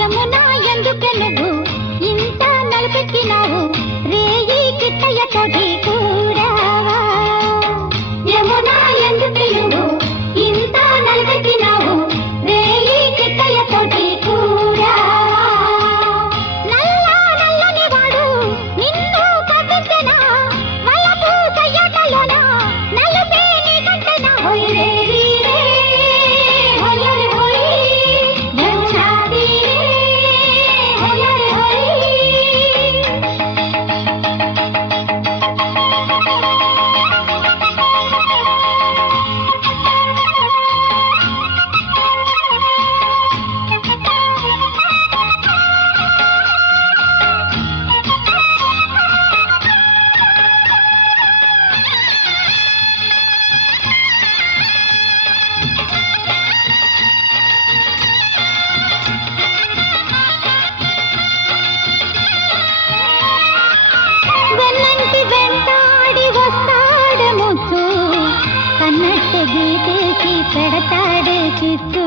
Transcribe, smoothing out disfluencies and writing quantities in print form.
యమునా ఎందుకు నువ్వు ఇంత నలుపెక్కినావు రేయి కిట్టయ్య తోటి కూడావా యమునా ఎందుకు నువ్వు ఇంత నలుపెక్కినావు రేయి కిట్టయ్య తోటి కూడావా నల్ల నల్లని వాడు నిన్ను కట్టించెనా వలపు కయ్యటలోన నలుపే నీ కంటనా హొయ్యే వీరే హొయ్యే హొయ్ యమునా వీరే హొయ్యే హొయ్ వెన్నంటి వెంటాడి వస్తాడు ముత్తు కన్నట్టు గీతేసి పెడతాడు చిత్తు